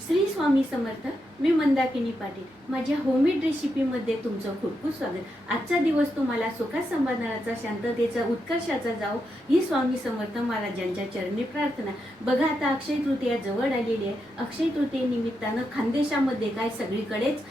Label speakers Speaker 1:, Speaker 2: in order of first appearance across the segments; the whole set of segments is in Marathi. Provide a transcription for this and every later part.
Speaker 1: श्री स्वामी समर्थ मी मंदाकिनी पाटील. माझ्या होममेड रेसिपीमध्ये तुमचं खूप खूप स्वागत. आजचा दिवस तुम्हाला सुखात समाधानाचा शांततेचा उत्कर्षाचा जाओ ही स्वामी समर्थ महाराजांच्या चरणी प्रार्थना. बघा आता अक्षय तृतीया जवळ आलेली आहे. अक्षय तृतीयेनिमित्तानं खानदेशामध्ये काय सगळीकडेच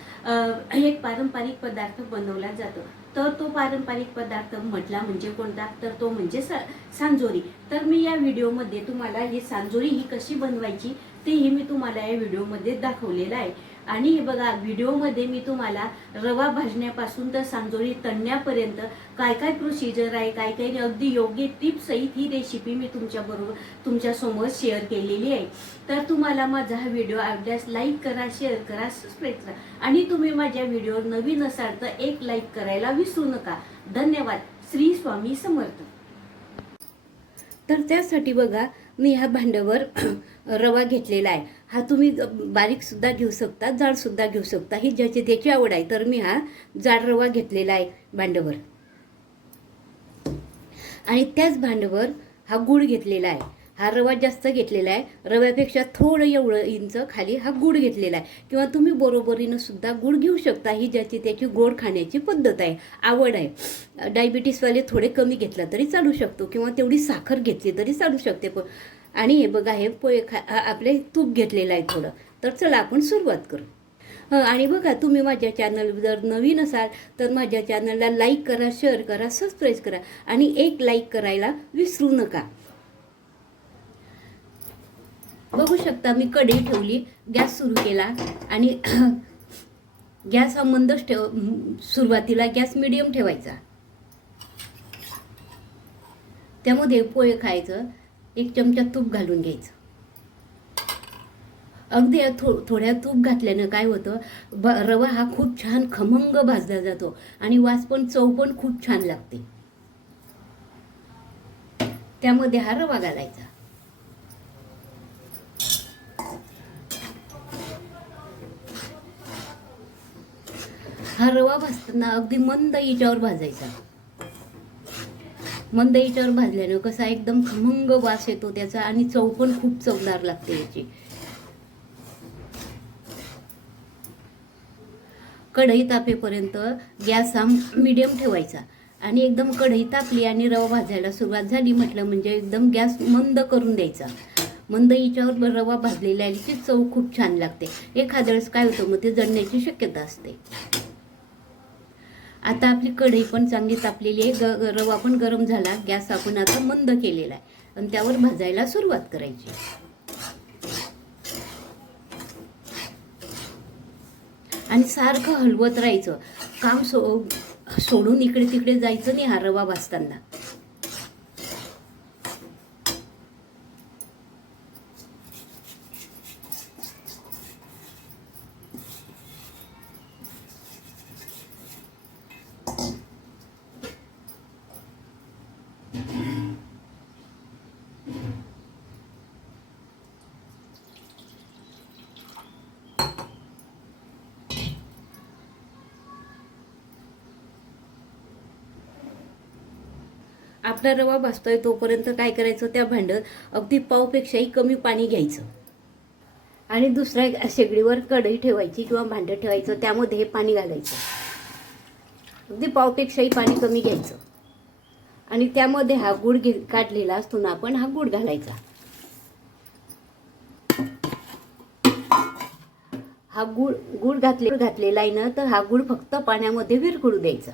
Speaker 1: एक पारंपरिक पदार्थ बनवला जातो. तर तो पारंपरिक पदार्थ म्हटला म्हणजे कोणता? तर तो म्हणजे सा सांजोरी. तर मी या व्हिडिओमध्ये तुम्हाला ही सांजोरी ही कशी बनवायची तेही मी तुम्हाला या व्हिडिओमध्ये दाखवलेलं आहे. आणि हे बघा व्हिडिओमध्ये मी तुम्हाला रवा भाजण्यापासून तर सांजोळी तळण्यापर्यंत काय काय प्रोसिजर आहे काय काय अगदी योग्य टिप्ससहित ही रेसिपी मी तुमच्याबरोबर तुमच्यासमोर शेअर केलेली आहे. तर तुम्हाला माझा हा व्हिडिओ आवडल्यास लाईक करा शेअर करा सबस्क्राईब करा. आणि तुम्ही माझ्या व्हिडिओवर नवीन असाल तर एक लाईक करायला विसरू नका. धन्यवाद. श्री स्वामी समर्थ. तर त्यासाठी बघा मी ह्या भांड्यावर रवा घेतलेला आहे. हा तुम्ही बारीकसुद्धा घेऊ शकता जाडसुद्धा घेऊ शकता. ही ज्याची त्याची आवड आहे तर मी हा जाड रवा घेतलेला आहे भांड्यावर आणि त्याच भांड्यावर हा गुळ घेतलेला आहे. हा रवा जास्त घेतलेला आहे. रव्यापेक्षा थोडं एवढं इंच खाली हा गुळ घेतलेला आहे. किंवा तुम्ही बरोबरीनं सुद्धा गूळ घेऊ शकता ही ज्याची त्याची गोड खाण्याची पद्धत आहे. आवड आहे. डायबिटीसवाले थोडे कमी घेतला तरी चालू शकतो. किंवा तेवढी साखर घेतली तरी चालू शकते. पण आणि हे बघा हे पोहे खा आपले तूप घेतलेलं आहे थोडं. तर चला आपण सुरुवात करू. हं, आणि बघा तुम्ही माझ्या चॅनल जर नवीन असाल तर माझ्या चॅनलला लाईक करा शेअर करा सबस्क्राईब करा. आणि एक लाईक करायला विसरू नका. बघू शकता मी कढई ठेवली गॅस सुरू केला आणि गॅस हा मंदच ठेव सुरुवातीला गॅस मिडियम ठेवायचा. त्यामध्ये पोहे खायचं एक चमचा तूप घालून घ्यायचं. अगदी थो थोड्या तूप घातल्यानं काय होतं ब रवा हा खूप छान खमंग भाजला जातो आणि वास पण चव पण खूप छान लागते. त्यामध्ये हा रवा घालायचा. हा रवा भाजताना अगदी मंद याच्यावर भाजायचा. मंद याच्यावर भाजल्यानं कसा एकदम खमंग वास येतो त्याचा आणि चव पण खूप चवदार लागते याची. कढई तापेपर्यंत गॅस हा मिडियम ठेवायचा आणि एकदम कढई तापली आणि रवा भाजायला सुरुवात झाली म्हटलं म्हणजे एकदम गॅस मंद करून द्यायचा. मंद याच्यावर रवा भाजलेला आहे चव खूप छान लागते. एखाद्या वेळेस काय होतं मग ते जळण्याची शक्यता असते. आता आपली कढई पण चांगली तापलेली आहे. ग रवा पण गरम झाला. गॅस आपण आता मंद केलेला आहे. आणि त्यावर भाजायला सुरुवात करायची. आणि सारखं हलवत राहायचं. काम सो सोडून इकडे तिकडे जायचं नाही हा रवा भाजताना. आपला रवा भाजतोय तोपर्यंत काय करायचं? त्या भांड्यात अगदी पावपेक्षाही कमी पाणी घ्यायचं. आणि दुसऱ्या शेगडीवर कढई ठेवायची किंवा भांडं ठेवायचं त्यामध्ये हे पाणी घालायचं. अगदी पावपेक्षाही पाणी कमी घ्यायचं. आणि त्यामध्ये हा गुड घे काढलेला असतो ना आपण हा गुड घालायचा. हा गुळ गुळ घातले घातलेला आहे ना तर हा गुळ फक्त पाण्यामध्ये विरघळू द्यायचा.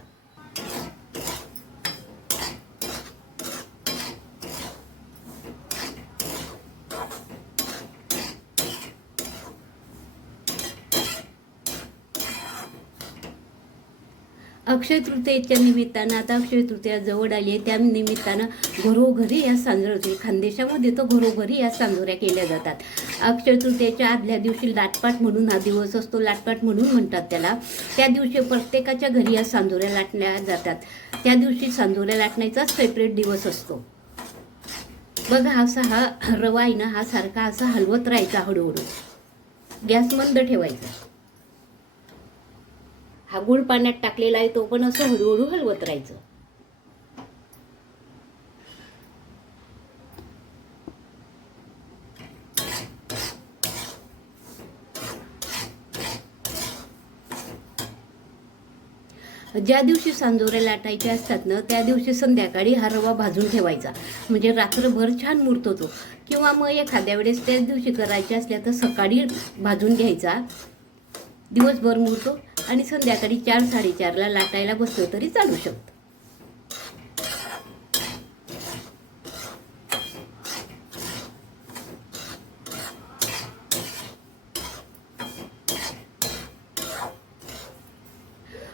Speaker 1: अक्षय तृतीयेच्या निमित्तानं आता अक्षय तृतीया जवळ आली आहे त्या निमित्तानं घरोघरी या सांजोऱ्या खानदेशामध्ये तर घरोघरी या सांजोऱ्या केल्या जातात. अक्षय तृतीयेच्या आदल्या दिवशी लाटपाट म्हणून हा दिवस असतो लाटपाट म्हणून म्हणतात त्याला. त्या दिवशी प्रत्येकाच्या घरी या सांजोऱ्या लाटल्या जातात. त्या दिवशी सांजोऱ्या लाटण्याचाच सेपरेट दिवस असतो. बघा असा हा रवाईनं ना हा सारखा असा हलवत राहायचा हळूहळू. गॅस मंद ठेवायचा. हा गुळ पाण्यात टाकलेला आहे तो पण असं हळूहळू हलवत राहायचं.
Speaker 2: ज्या दिवशी सांजोऱ्या लाटायच्या असतात ना त्या दिवशी संध्याकाळी हा रवा भाजून ठेवायचा. म्हणजे रात्रभर छान मुरतो तो. किंवा मग एखाद्या वेळेस त्याच दिवशी करायच्या असल्या तर सकाळी भाजून घ्यायचा. दिवसभर मुरतो. आणि संध्याकाळी चार साडेचारला लाटायला बसलो तरी चालू शकतो.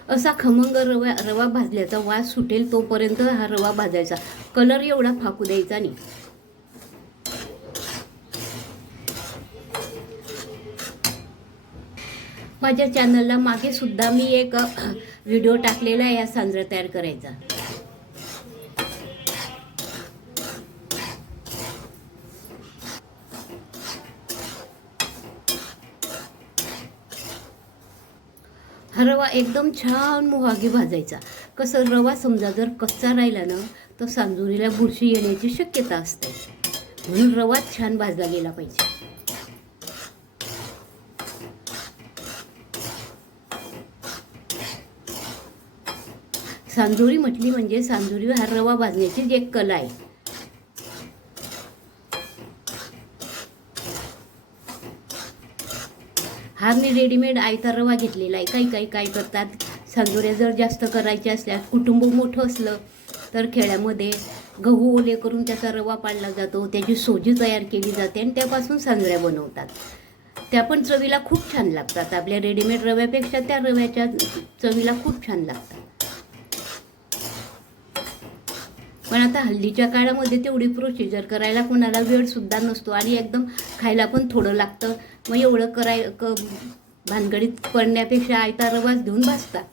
Speaker 2: असा खमंग रवा रवा भाजल्याचा वास सुटेल तोपर्यंत हा रवा भाजायचा. कलर एवढा फाकू द्यायचा नाही. माझ्या चॅनलला मागे सुद्धा मी एक व्हिडिओ टाकलेला आहे या सांजरा तयार करायचा. हा रवा एकदम छान मुहागी भाजायचा. कसं रवा समजा जर कच्चा राहिला ना तर सांजुरीला बुरशी येण्याची शक्यता असते. म्हणून रवा छान भाजला गेला पाहिजे. सांजोरी म्हटली म्हणजे सांजोरी हा रवा भाजण्याची जी एक कला आहे. हा मी रेडीमेड आयता रवा घेतलेला आहे. काही काही काय करतात. सांजोऱ्या जर जास्त करायच्या असल्या कुटुंब मोठं असलं तर खेड्यामध्ये गहू ओले करून त्याचा रवा पाडला जातो. त्याची सोजी तयार केली जाते आणि त्यापासून सांजऱ्या बनवतात. त्या पण चवीला खूप छान लागतात. आपल्या रेडीमेड रव्यापेक्षा त्या रव्याच्या चवीला खूप छान लागतात. पण आता हल्लीच्या काळामध्ये तेवढी प्रोसिजर करायला कोणाला वेळसुद्धा नसतो आणि एकदम खायला पण थोडं लागतं. मग एवढं कराय क भानगडीत पडण्यापेक्षा आयता रवाच घेऊन भाजतात.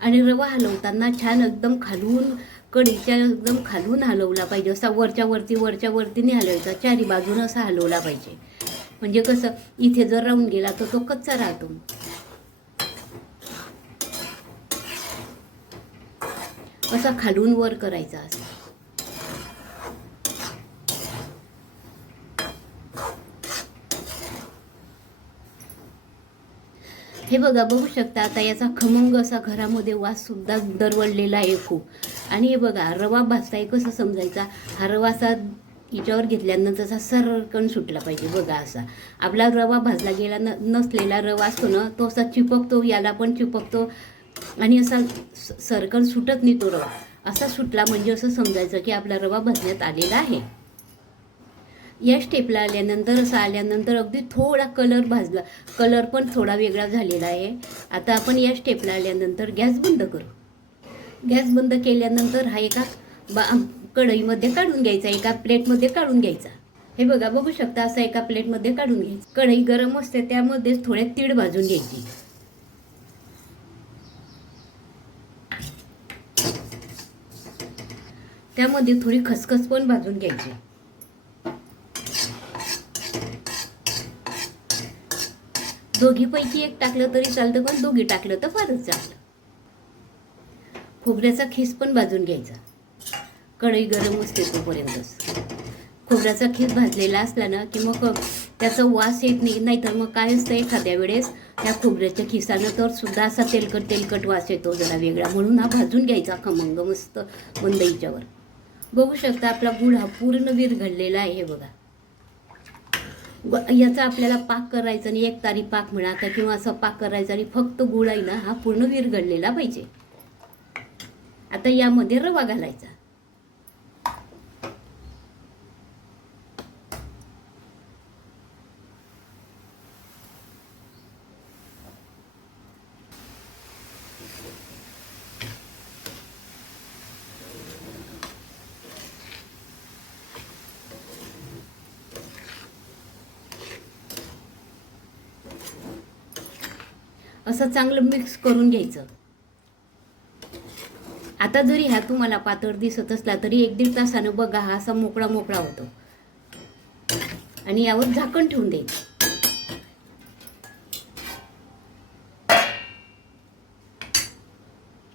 Speaker 2: आणि रवा हलवताना छान एकदम खालून कडीच्या एकदम खालून हलवला पाहिजे. असा वरच्या वरती वरच्या वरती नाही हलवायचा. चारी बाजून असा हलवला पाहिजे. म्हणजे कसं इथे जर राहून गेला तर तो कच्चा राहतो. असा खालून वर करायचा असतो हे बघा बघू शकता आता याचा खमंग असा घरामध्ये वास सुद्धा दरवळलेला आहे खूप. आणि हे बघा रवा भाजताय कसं समजायचा? हा रवा असा हिच्यावर घेतल्यानंतर असा सरकण सुटला पाहिजे बघा असा. आपला रवा भाजला गेला न नसलेला रवा असतो ना तो असा चिपकतो याला पण चिपकतो. आणि असा स- सरकण सुटत नाही तो रवा. असा सुटला म्हणजे असं समजायचं की आपला रवा भाजण्यात आलेला आहे. या स्टेपला आल्यानंतर असं आल्यानंतर अगदी थोडा कलर भाजला. कलर पण थोडा वेगळा झालेला आहे. आता आपण या स्टेपला आल्यानंतर गॅस बंद करू. गॅस बंद केल्यानंतर हा एका बा कढईमध्ये काढून घ्यायचा एका प्लेटमध्ये काढून घ्यायचा. हे बघा बघू शकता असं एका प्लेटमध्ये काढून घ्यायचं. कढई गरम असते त्यामध्येच थोड्या तीळ भाजून घ्यायची. त्यामध्ये थोडी खसखस पण भाजून घ्यायची. दोघीपैकी एक टाकलं तरी चालतं पण दोघी टाकलं तर फारच चांगलं खोबऱ्याचा खीस पण भाजून घ्यायचा. कढई गरम असते तोपर्यंतच. खोबऱ्याचा खीस भाजलेला असला ना की मग त्याचा वास येत नाही नाहीतर मग काय असतं एखाद्या वेळेस त्या खोबऱ्याच्या खिसानं तर सुद्धा असा तेलकट तेलकट वास येतो जरा वेगळा. म्हणून हा भाजून घ्यायचा खमंग मस्त मंदईच्यावर बघू शकता आपला गुळ हा पूर्ण विरघडलेला आहे हे बघा. याचा आपल्याला पाक करायचा आणि एक तारी पाक म्हणा का किंवा असा पाक करायचा आणि फक्त गुळ आहे ना हा पूर्ण विरघडलेला पाहिजे. आता यामध्ये रवा घालायचा. असं चांगलं मिक्स करून घ्यायचं. आता जरी हा तुम्हाला पातळ दिसत असला तरी एक दीड तासानं बघा हा असा मोकळा मोकळा होतो. आणि यावर झाकण ठेवून द्यायचं.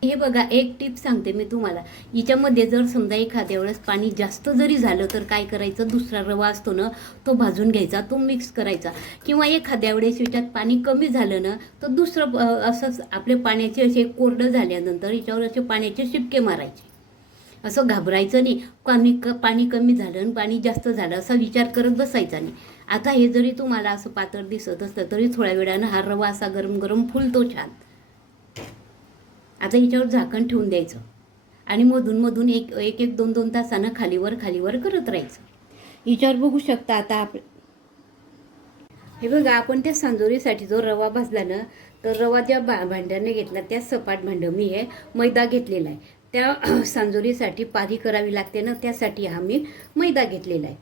Speaker 2: हे बघा एक टिप सांगते मी तुम्हाला. हिच्यामध्ये जर समजा एखाद्या वेळेस पाणी जास्त जरी झालं तर काय करायचं? दुसरा रवा असतो ना तो भाजून घ्यायचा तो मिक्स करायचा. किंवा एखाद्या वेळेस याच्यात पाणी कमी झालं ना तर दुसरं असंच आपले पाण्याचे असे कोरडं झाल्यानंतर याच्यावर असे पाण्याचे शिपके मारायचे. असं घाबरायचं नाही. पाणी क पाणी कमी झालं आणि पाणी जास्त झालं असा विचार करत बसायचा नाही. आता हे जरी तुम्हाला असं पातळ दिसत असतं तरी थोड्या वेळानं हा रवा असा गरम गरम फुलतो छान. आता याच्यावर झाकण ठेवून द्यायचं. आणि मधून मधून एक एक एक दोन दोन तासानं खालीवर खालीवर करत राहायचं. याच्यावर बघू शकता आता आप हे बघा आपण त्या सांजोरीसाठी जो रवा भाजला ना तर रवा ज्या भा भांड्याने घेतला त्या सपाट भांडं मी हे मैदा घेतलेला आहे. त्या सांजोरीसाठी पारी करावी लागते ना त्यासाठी हा मी मैदा घेतलेला आहे.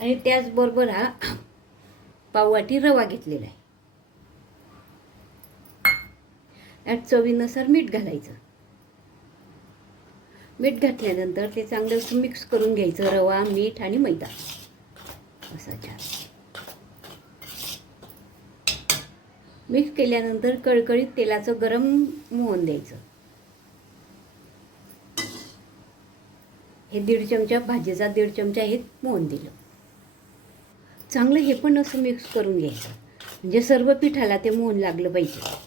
Speaker 2: आणि त्याचबरोबर हा पाववाटी रवा घेतलेला आहे. यात चवीनुसार मीठ घालायचं. मीठ घातल्यानंतर ते चांगलं असं मिक्स करून घ्यायचं रवा मीठ आणि मैदा. असा छान. मिक्स केल्यानंतर कळकळीत तेलाचं गरम मोहन द्यायचं. हे दीड चमचा भाजीचा दीड चमचा हे मोहन दिलं. चांगलं हे पण असं मिक्स करून घ्यायचं. म्हणजे सर्व पिठाला ते मोहन लागलं पाहिजे.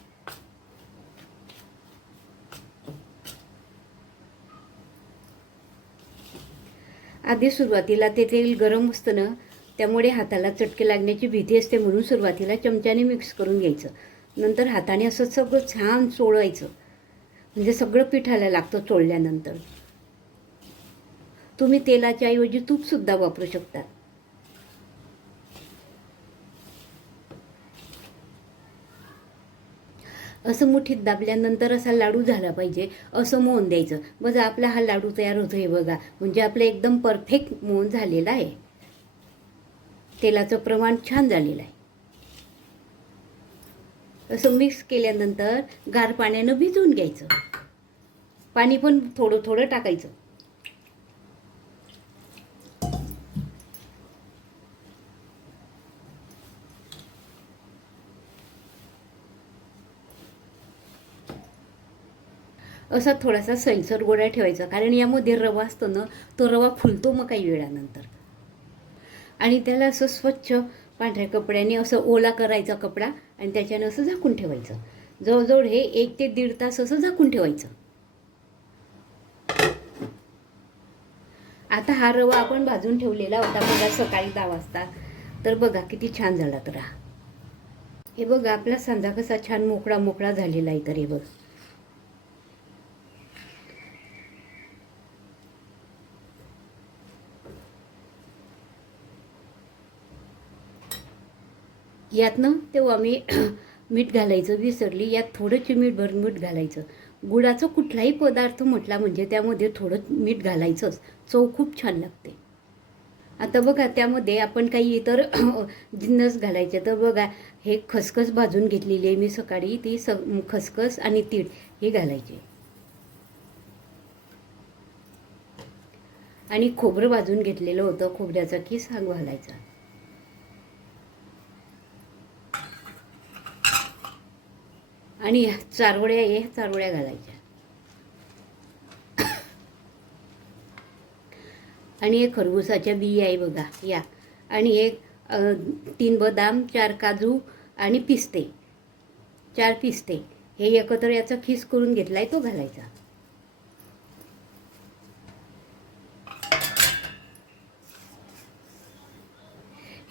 Speaker 2: आधी सुरुवातीला ते तेल गरम असतं ना त्यामुळे हाताला चटके लागण्याची भीती असते म्हणून सुरुवातीला चमच्याने मिक्स करून घ्यायचं. नंतर हाताने असं सगळं छान चोळायचं. म्हणजे सगळं पिठाला लागतं चोळल्यानंतर. तुम्ही तेलाच्या ऐवजी तूपसुद्धा वापरू शकता. असं मुठीत दाबल्यानंतर असा लाडू झाला पाहिजे असं मोहन द्यायचं. बघा आपला हा लाडू तयार होतोय बघा. म्हणजे आपलं एकदम परफेक्ट मोहन झालेला आहे. तेलाचं प्रमाण छान झालेलं आहे. असं मिक्स केल्यानंतर गार पाण्यानं भिजवून घ्यायचं. पाणी पण थोडं थोडं टाकायचं. असा थोडासा सैलसर गोळा ठेवायचा. कारण यामध्ये रवा असतो ना तो रवा फुलतो मग काही वेळानंतर. आणि त्याला असं स्वच्छ पांढऱ्या कपड्याने असं ओला करायचा कपडा आणि त्याच्यानं असं झाकून ठेवायचं. जवळजवळ हे एक ते दीड तास असं झाकून ठेवायचं. आता हा रवा आपण भाजून ठेवलेला होता बघा सकाळी दहा वाजता. तर बघा किती छान झाला तर हा. हे बघा आपला सांजा कसा छान मोकळा मोकळा झालेला आहे तर हे बघ. यातनं तेव्हा मी मीठ घालायचं विसरली. यात थोडं भरून मीठ घालायचं. गुळाचा कुठलाही पदार्थ म्हटला म्हणजे त्यामध्ये थोडं मीठ घालायचंच. चव खूप छान लागते. आता बघा त्यामध्ये आपण काही इतर जिन्नस घालायचे. तर बघा हे खसखस भाजून घेतलेली आहे मी सकाळी. ती स खसखस आणि तीळ हे घालायचे. आणि खोबरं भाजून घेतलेलं होतं. खोबऱ्याचा किस हा घालायचा. आणि ह्या चारोळ्या हे चारोळ्या घालायच्या. आणि एक खरबुसाच्या बिया आहे बघा या. आणि एक तीन बदाम चार काजू आणि पिस्ते. चार पिस्ते. हे एकत्र याचा खीस करून घेतलाय तो घालायचा.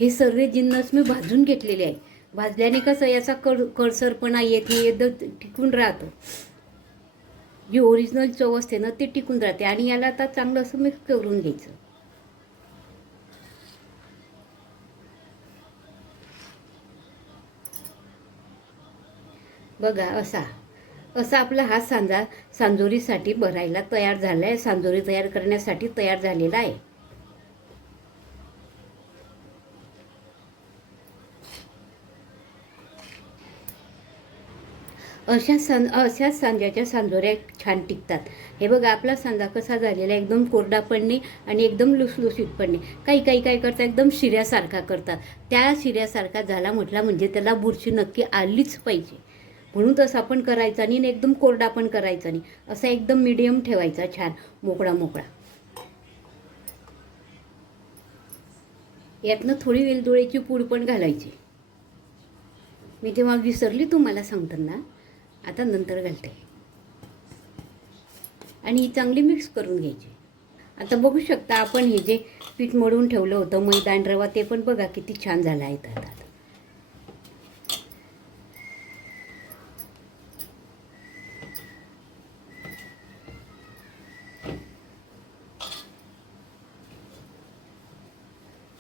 Speaker 2: हे सर्व जिन्नस मी भाजून घेतलेले आहे. भाजल्याने कसं याचा कड कडसरपणा येते एकदम टिकून राहतं. जी ओरिजिनल चव असते ना ते टिकून राहते. आणि याला आता चांगलं असं मिक्स करून घ्यायचं. बघा असा. असा आपला हा सांजा सांजोरीसाठी भरायला तयार झाला आहे सांजोरी तयार करण्यासाठी तयार झालेला आहे. अशा सं अशाच सांज्याच्या सांजोऱ्या छान टिकतात. हे बघा आपला सांजा कसा झालेला एकदम कोरडा पडणे आणि एकदम लुसलुसीत पडणे. काही काही काय करतात एकदम शिऱ्यासारखा करतात. त्या शिऱ्यासारखा झाला म्हटला म्हणजे त्याला बुरशी नक्की आलीच पाहिजे. म्हणून तसा पण करायचा नाही आणि एकदम कोरडा पण करायचा नाही. असा एकदम मिडियम ठेवायचा छान मोकळा मोकळा. यातनं थोडी वेलदोळ्याची पूड पण घालायची. मी तेव्हा विसरली तुम्हाला सांगताना. आता नंतर घालते. आणि ही चांगली मिक्स करून घ्यायची. आता बघू शकता आपण हे जे पीठ मळून ठेवलं होतं मैदान रवा ते पण बघा किती छान झालं आहे आता आता.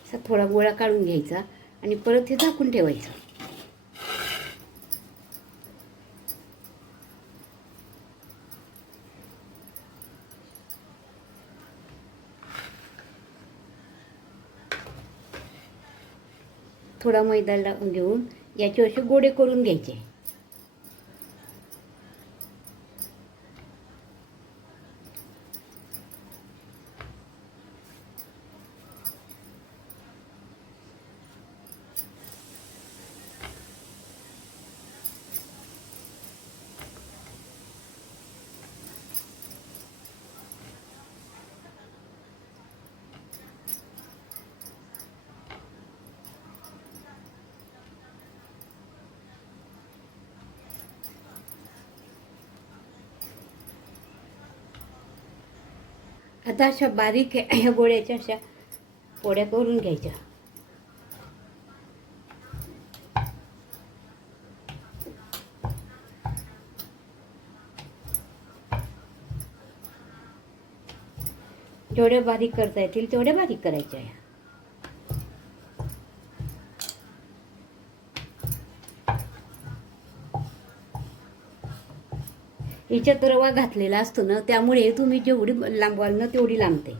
Speaker 2: असा थोडा गोळा काढून घ्यायचा आणि परत हे झाकून ठेवायचं. थोडा मैदा लावून घेऊन याचे असे गोडे करून घ्यायचे. आता अशा बारीक ह्या गोळ्याच्या अशा पोळ्या करून घ्यायच्या. जेवढ्या बारीक करता येतील तेवढ्या बारीक करायच्या ह्या याच्यात रवा घातलेला असतो ना त्यामुळे तुम्ही जेवढी लांबवाल ना तेवढी लांबते.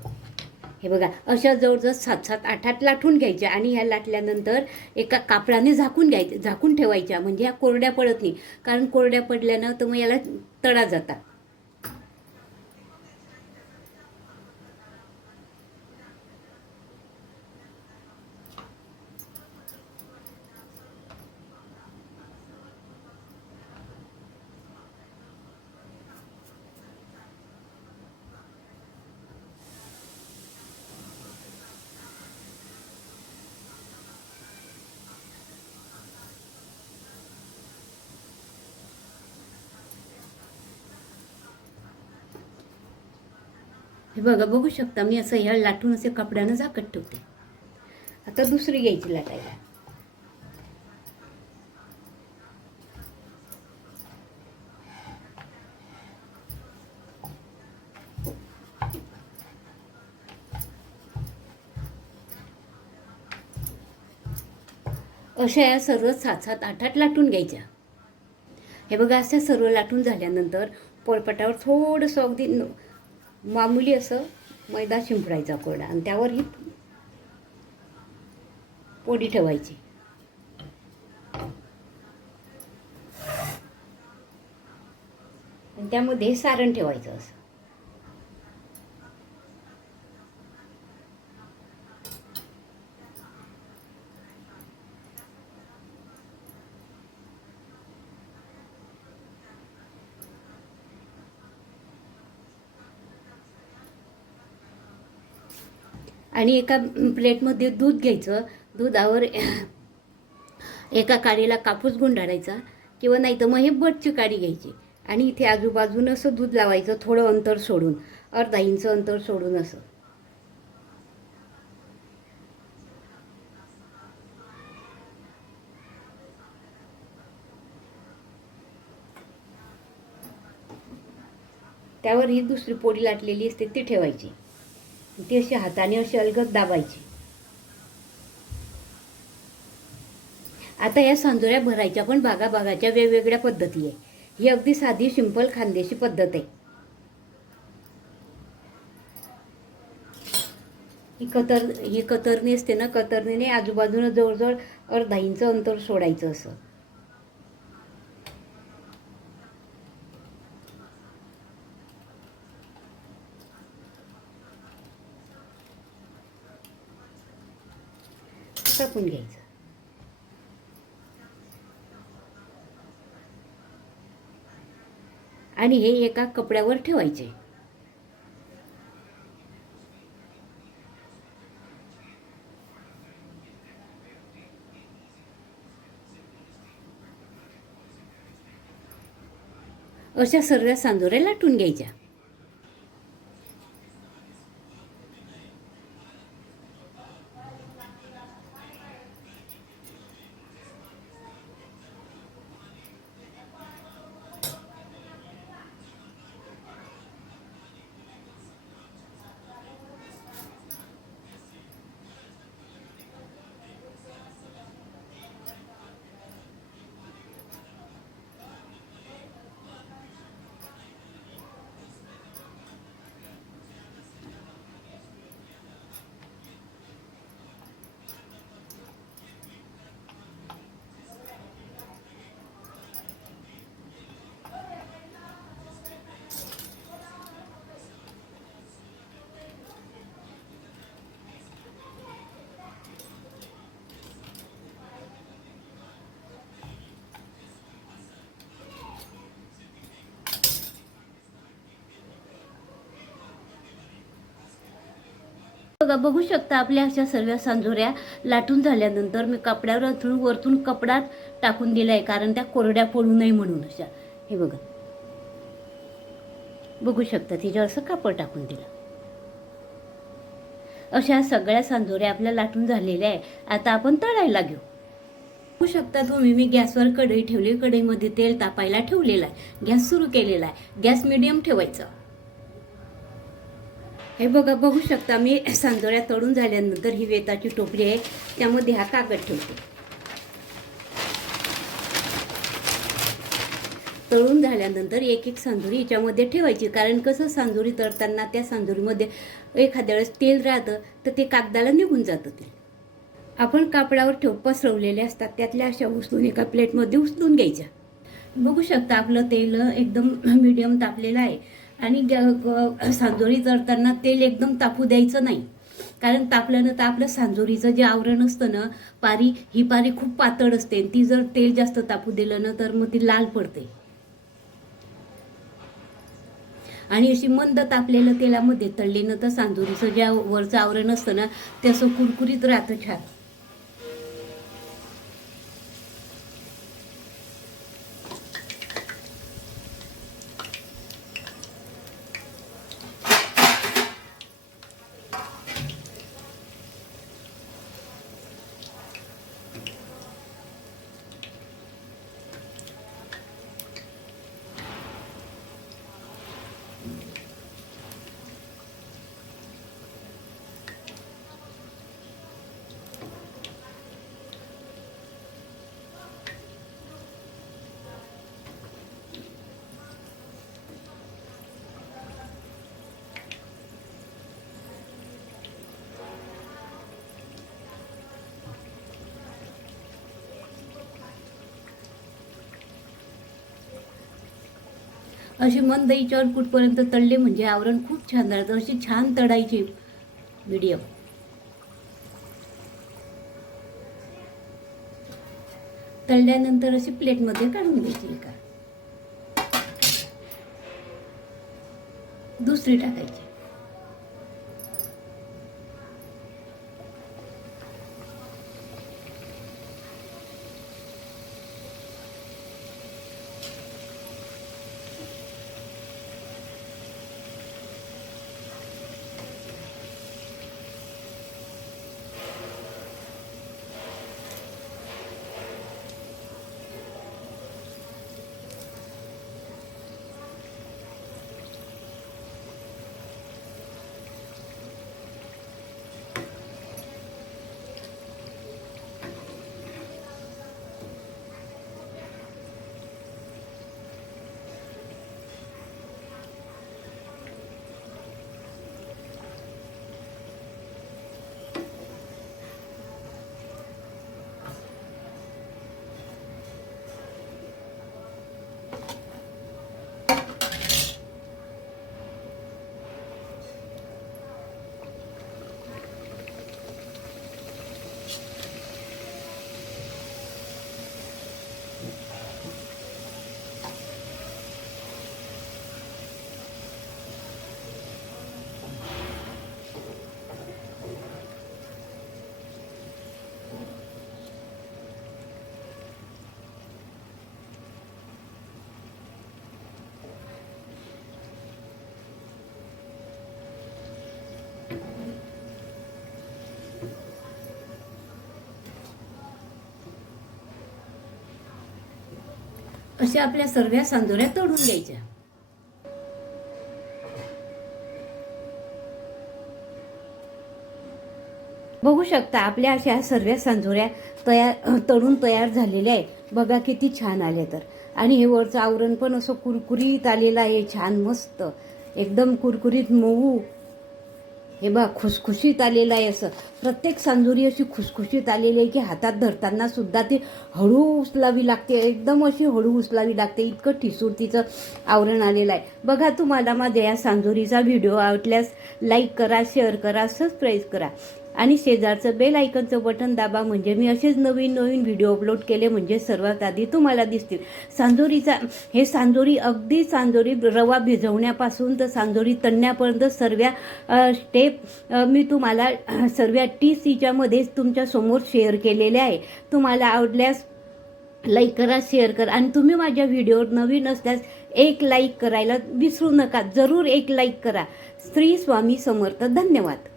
Speaker 2: हे बघा अशा जवळजवळ सात सात आठ आठ लाटून घ्यायच्या आणि ह्या लाटल्यानंतर एका कापडाने झाकून घ्यायचं झाकून ठेवायच्या म्हणजे ह्या कोरड्या पडत नाही. कारण कोरड्या पडल्यानं तर मग याला तडा जातात. हे बघा बघू शकता मी असं ह्या लाटून असे कपड्यानं झाकत ठेवते. आता दुसरी घ्यायची लाटायला. अशा या सर्व सात सात आठ आठ लाटून घ्यायच्या. हे बघा अशा सर्व लाटून झाल्यानंतर पोळपटावर थोडंसं अगदी मामुली असं मैदा शिंपडायचा कोरडा आणि त्यावर ही पोडी ठेवायची. आणि त्यामध्ये सारण ठेवायचं असं. आणि एका प्लेटमध्ये दूध घ्यायचं. दुधावर एका काडीला कापूस गुंडाळायचा किंवा नाही तर मग हे बटची काडी घ्यायची. आणि इथे आजूबाजूनं असं दूध लावायचं थोडं अंतर सोडून. अर्धा इंच अंतर सोडून असं. त्यावर ही दुसरी पोळी लाटलेली असते ती ठेवायची. ती अशी हाताने अशी अलगद दाबायची. आता या सांजोऱ्या भरायच्या पण बागाबागाच्या वेगवेगळ्या पद्धती आहे. ही अगदी साधी सिंपल खानदेशी पद्धत आहे. ही कतर ही कतरणी असते ना कतरणीने आजूबाजूनं जवळजवळ अर्धा इंच अंतर सोडायचं असं कापून घ्यायचं आणि हे एका कपड्यावर ठेवायचे. अशा सर्व सांजोऱ्या लाटून घ्यायच्या. बघा बघू शकता आपल्या अशा सर्व सांजोऱ्या लाटून झाल्यानंतर मी कपड्यावर अंथरून वरतून कपडा टाकून दिला आहे कारण त्या कोरड्या पडू नये म्हणून अशा. हे बघा. बघू शकता तिच्यावर असं कापड टाकून दिलं. अशा सगळ्या सांजोऱ्या आपल्या लाटून झालेल्या आहे. आता आपण तळायला घेऊ. बघू शकता तुम्ही मी गॅसवर कढई ठेवली कढईमध्ये तेल तापायला ठेवलेलं आहे. गॅस सुरू केलेला आहे. गॅस मिडियम ठेवायचा. हे बघा बघू शकता मी सांजोळ्या तळून झाल्यानंतर ही वेताची टोपली आहे त्यामध्ये हा कागद ठेवते. तळून झाल्यानंतर एक एक सांजुरी याच्यामध्ये ठेवायची कारण कसं सांजुरी तळताना त्या सांजुरीमध्ये एखाद्या वेळेस तेल राहतं तर ते कागदाला निघून जातं ते. आपण कापडावर ठेव पसरवलेले असतात त्यातल्या अशा उचलून एका प्लेटमध्ये उचलून घ्यायच्या. बघू शकता आपलं तेल एकदम मीडियम तापलेलं आहे. आणि सांजोरी चढताना तेल एकदम तापू द्यायचं नाही. कारण तापल्यानं तर आपलं सांजोरीचं जे आवरण असतं ना पारी ही पारी खूप पातळ असते ती जर तेल जास्त तापू दिलं ना तर मग ती लाल पडते. आणि अशी मंद तापलेलं तेलामध्ये तळली ना तर सांजोरीचं जे वरचं आवरण असतं ना ते असं कुरकुरीत राहतं छान. असे मंद हिच्यावर कुठपर्यंत तळले म्हणजे आवरण खूप छान राहतं अशी छान तळायची मीडियम तळल्यानंतर अशी प्लेटमध्ये काढून घ्यायची का दुसरी टाकायची. अशा आपल्या सर्व्या सांजोऱ्या तोडून घ्यायच्या. बघू शकता आपल्या अशा सर्व्या सांजोऱ्या तयार तळून तयार झालेल्या आहेत. बघा किती छान आले तर. आणि हे वरचं आवरण पण असं कुरकुरीत आलेलं आहे. छान मस्त. एकदम कुरकुरीत मऊ. हे बघ खुसखुशीत आलेलं आहे असं. प्रत्येक सांजुरी अशी खुसखुशीत आलेली आहे की हातात धरताना सुद्धा ती हळू उचलावी लागते. एकदम अशी हळू उचलावी लागते. इतकं ठिसूर तिचं आवरण आलेलं आहे. बघा तुम्हाला माझ्या या सांजुरीचा व्हिडिओ आवडल्यास लाईक करा शेअर करा सबस्क्राईब करा. आणि शेजारचं बेल आयकनचं बटन दाबा म्हणजे मी असेच नवीन नवीन व्हिडिओ अपलोड केले म्हणजे सर्वात आधी तुम्हाला दिसतील. सांजोरीचा हे सांजोरी अगदी सांजोरी रवा भिजवण्यापासून तर सांजोरी तळण्यापर्यंत सर्व स्टेप मी तुम्हाला सर्व टीस तुमच्या तुमच्यासमोर शेअर केलेले आहे. तुम्हाला आवडल्यास लाईक करा शेअर करा आणि तुम्ही माझ्या व्हिडिओवर नवीन असल्यास एक लाईक करायला विसरू नका. जरूर एक लाईक करा. स्त्री स्वामी समर्थ. धन्यवाद.